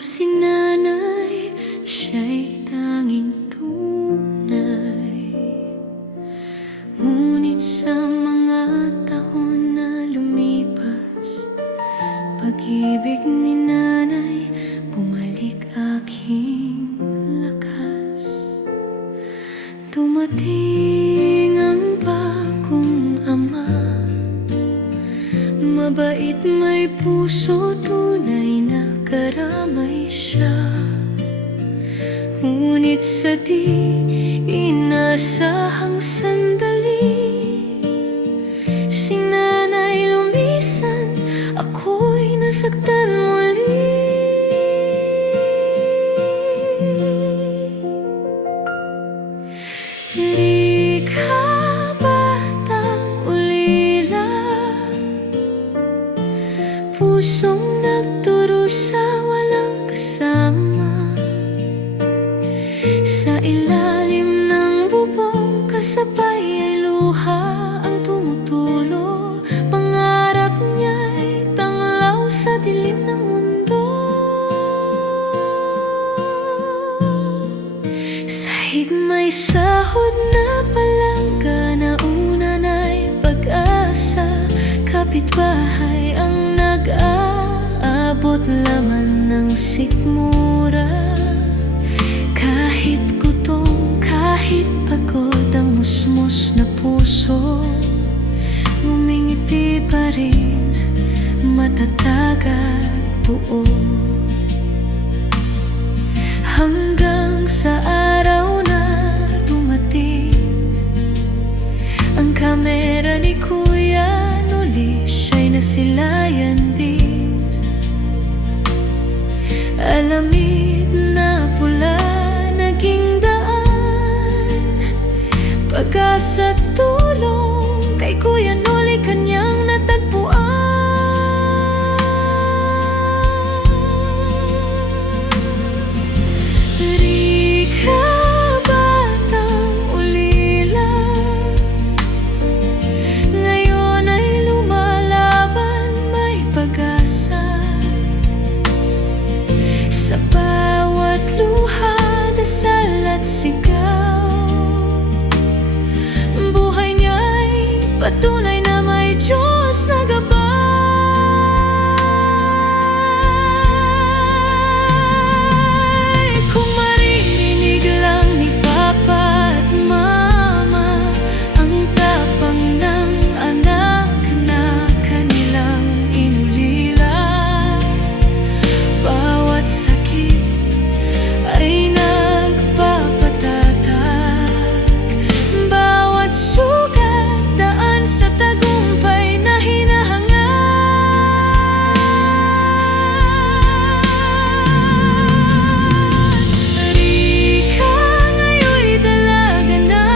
si nanay, siya'y tanging tunay. Ngunit sa mga taon na lumipas, pag-ibig ni nanay bumalik aking lakas. Dumating ang bagong ama, mabait, may puso, tunay na karamay siya. Ngunit sa di inasahang sandali, si nanay lumisan, ako'y nasaktan muli. Di ka batang ulila, pusong nagdurusa, walang kasama. Sa ilalim ng bubong, kasabay ay luha ang tumutulo. Pangarap niya'y tanglaw sa dilim ng mundo. Sahig may sahod na palangga, na una na'y pag-asa. Kapitbahay ang nag-aabot, laman ng sikmura. Kahit gutom, kahit pagod, ang musmos na puso ngumingiti pa rin, matatag at buo. Hanggang sa araw na dumating ang kamera ni Kuya Noli, siya'y nasilayan din. Alamid na pula naging daan, pag-asa't tulong kay Kuya Noli kanyang natagpuan. Di ka batang ulila, ngayon ay lumalaban, may pag-asa. Sa bawat luha, dasal at sigaw, buhay niya'y patunay na may Diyos na gabay. Kung maririnig lang ni Papa at Mama ang tapang ng anak na kanilang inulila, bawat sakit ay nagpapatatag, bawat sugat daan sa tagumpay na hinahangad. Di ka ngayon'y dalaga na,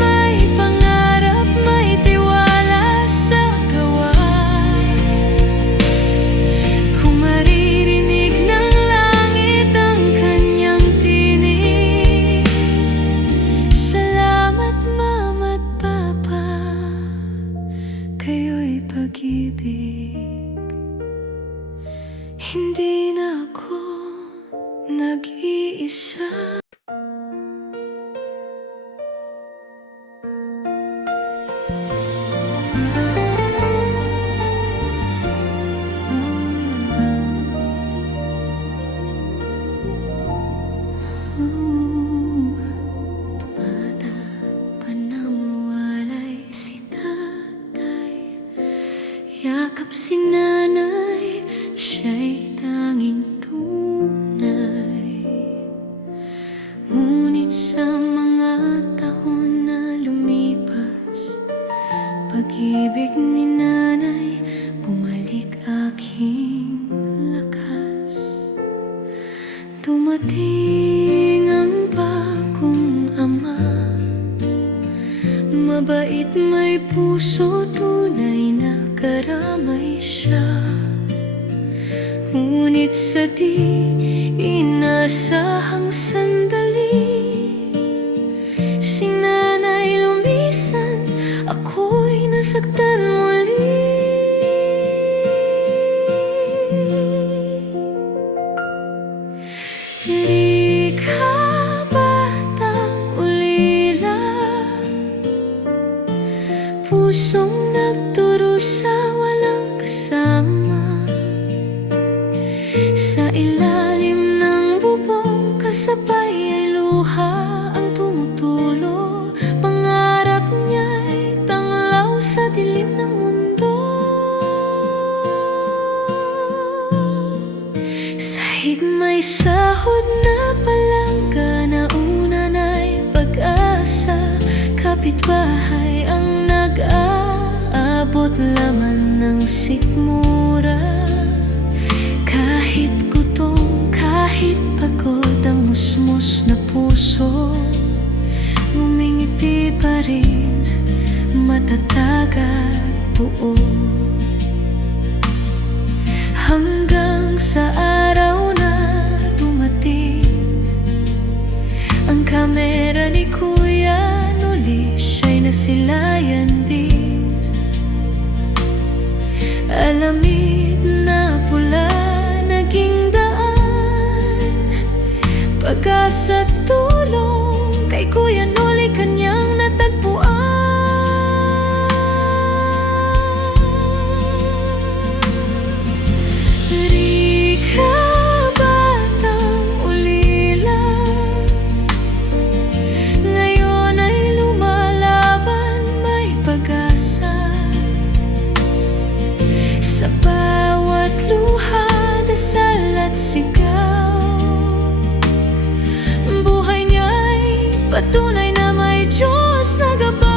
may pangarap, may tiwala sa gawa. Kung maririnig ng langit ang kanyang tinig, salamat Mama't Papa, kayo'y pag-ibig. Hindi na ako nag-iisa. Bata pa nang mawalay si tatay, yakap si nanay, siya'y tanging tunay. Ngunit sa mga taon na lumipas, pag-ibig ni nanay bumalik aking lakas. Dumating ang bagong ama, mabait, may puso, tunay na karamay siya. Ngunit sa di inasahang sandali, si nanay lumisan, ako'y nasaktan muli. Pusong nagdurusa, walang kasama. Sa ilalim ng bubong, kasabay ay luha ang tumutulo. Pangarap niya'y tanglaw sa dilim ng mundo. Sahig may sahod na palangga, na una na'y pag-asa. Kapitbahay ang nag-aabot, laman ng sikmura. Kahit gutom, kahit pagod, ang musmos na puso ngumingiti pa rin, matatag at buo. Hanggang sa araw na dumating ang kamera ni Kuya Noli, siya'y nasilayan din. Alamid na pula naging daan, pag-asa't tulong kay Kuya Noli kanyang natagpuan. Rika, batang ulila, ngayon ay lumalaban, may pag-asa. Sa bawat luha, dasal at sigaw, buhay niya'y patunay na may Diyos na gabay.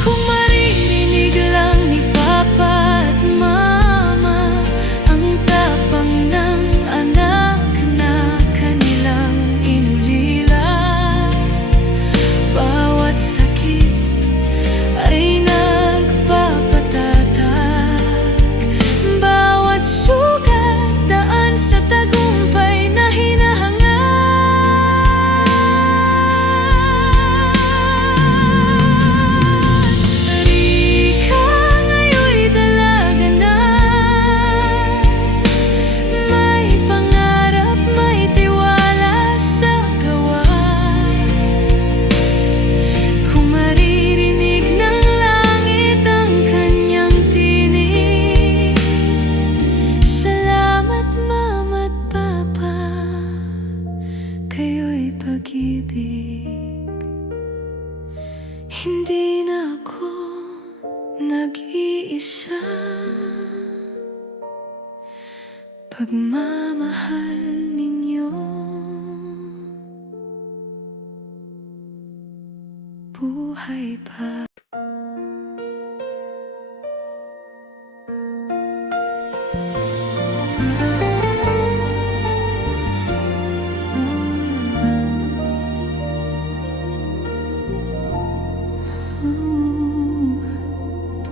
Kung maririnig lang ni Papa at Mama ang tapang ng anak na kanilang inulila, bawat sakit ay nagpapatatag, bawat sugat daan sa tagumpay na hinahangad. Rika, ngayon'y dalaga na, may pangarap, may tiwala sa gawa. Kung maririnig ng langit ang kanyang tinig, salamat Mama't Papa, kayo'y pag-ibig. Hindi na ako nag-iisa, pagmamahal ninyo, buhay pa.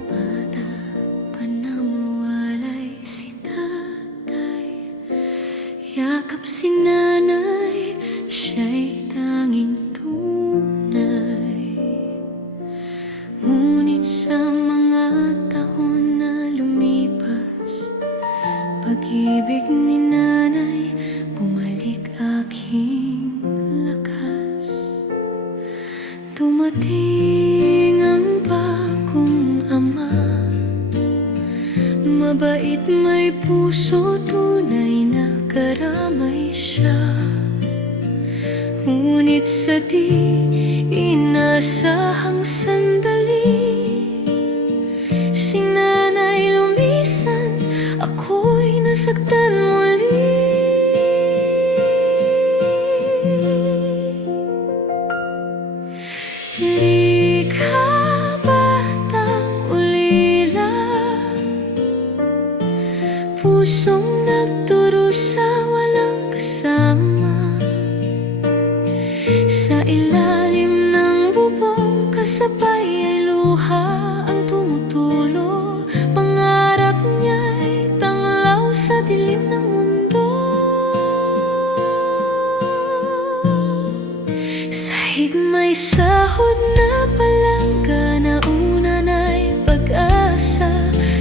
Bata pa nang mawalay si tatay, yakap si nanay, siya'y tanging tunay. Ngunit sa mga taon na lumipas, pag-ibig ni nanay bumalik aking lakas. Dumating ang bagong ama, mabait, may puso, tunay na karamay siya. Ngunit sa di inasahang sandali, si nanay lumisan, ako'y nasaktan muli. Rika, batang ulila, pusong nagdurusa, walang kasama. Sa ilalim ng bubong, kasabay ay luha ang tumutulo. Pangarap niya'y tanglaw sa dilim ng mundo. Sahig may sahod na palangga, na una na'y pag-asa.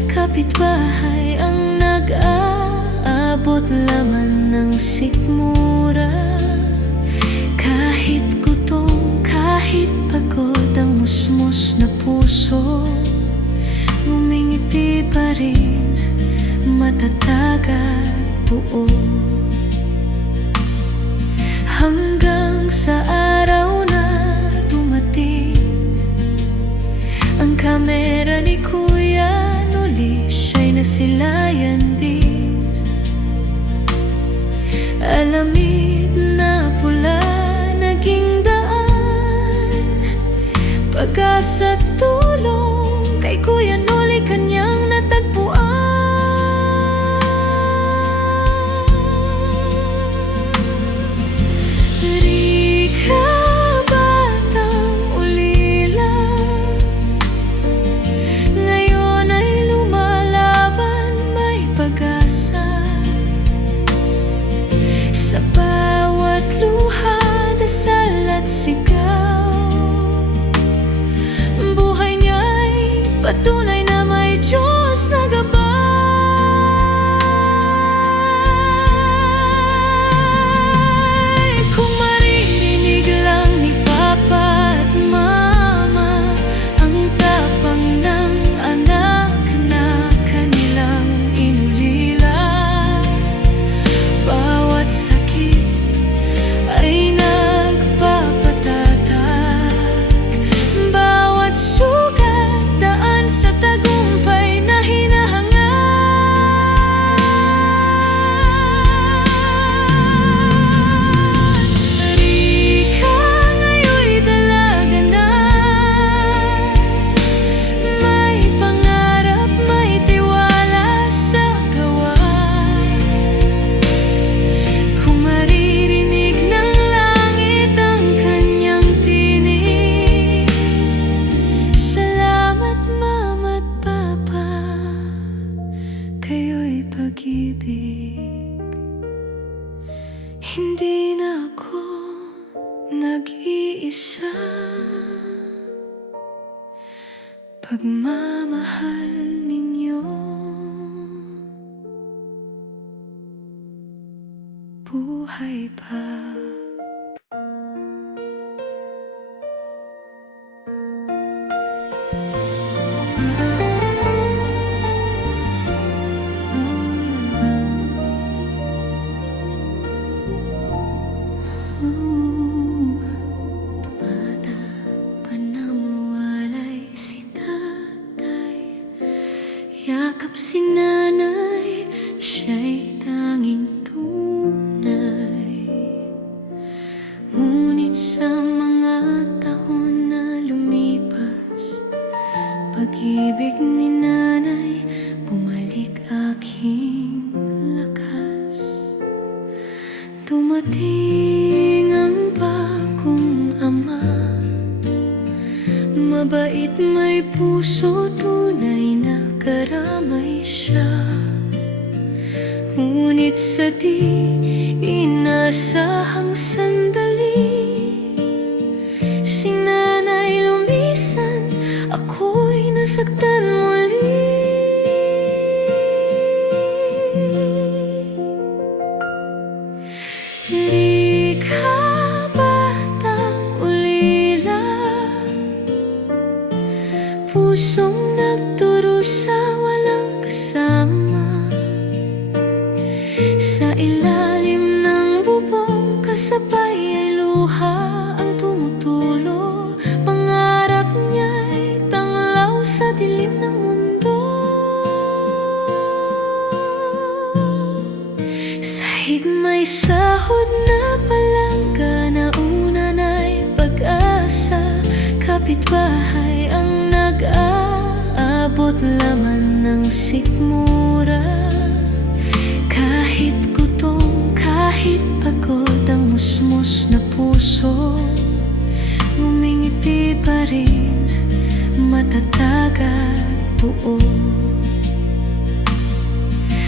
Kapitbahay ang nag-aabot, laman ng sikmura. Kahit puso, ngumingiti pa rin, matatag at buo. Hanggang sa araw na dumating ang kamera ni Kuya Noli, siya'y nasilayan din. Alamid na pula naging daan, pag-asa't tulong kay Kuya Noli kanyang natagpuan. Rika, batang ulila, ngayon ay lumalaban, may pag-asa. Sa bawat luha, dasal at sigaw, buhay niya'y patunay na may Diyos na gabay. Kung maririnig lang ni Papa at Mama ang tapang ng anak na kanilang inulila, bawat sakit ay nagpapatatag, bawat sugat daan sa tagumpay na hinahangad. Rika, ngayon'y dalaga na, may pangarap, may tiwala sa gawa. Kung maririnig ng langit ang kanyang tinig, salamat Mama't Papa, kayo'y pag-ibig. Hindi na ako nag-iisa, pagmamahal ninyo buhay pa. Bata pa nang mawalay si tatay, yakap si nanay, siya'y tanging tunay. Ngunit sa mga taon na lumipas, pag-ibig ni nanay bumalik aking lakas. Dumating ang bagong ama, mabait, may puso, tunay na karamay siya. Ngunit sa di inasahang sandali, si nanay lumisan, ako'y nasaktan muli. Rika, batang ulila, pusong nagdurusa, walang kasama. Sa ilalim ng bubong, kasabay ay luha ang tumutulo. Pangarap niya'y tanglaw sa dilim ng mundo. Sahig may sahod na palangga, na una na'y pag-asa. Kapitbahay ang nag-aabot, laman ng sikmura. Kahit gutom, kahit pagod, ang musmos na puso, ngumingiti pa rin, matatag at buo.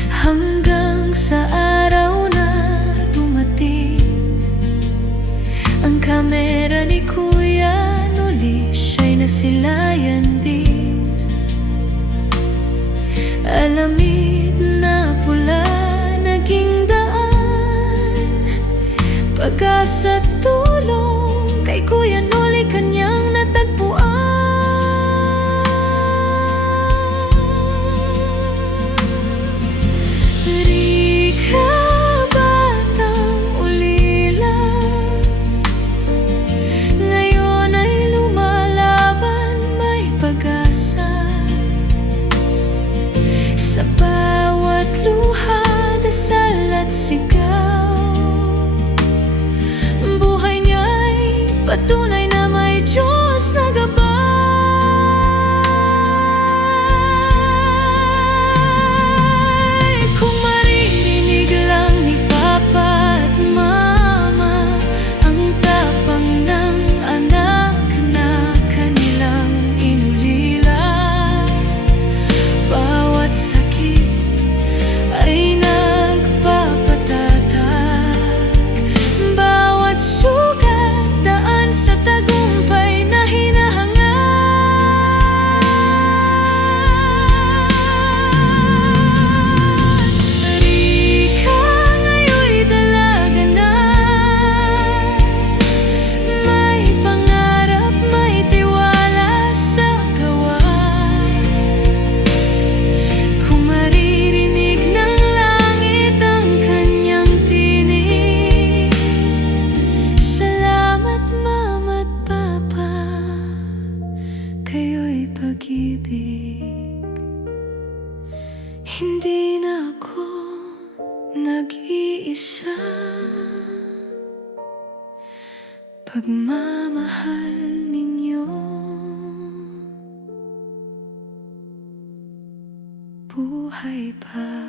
Hanggang sa araw na dumating ang kamera ni Kuya Noli, siya'y nasilayan din. Alamid na pula naging daan, pag-asa't tulong kay Kuya Noli kanyang natagpuan. nag-iisa. Pagmamahal ninyo, buhay pa.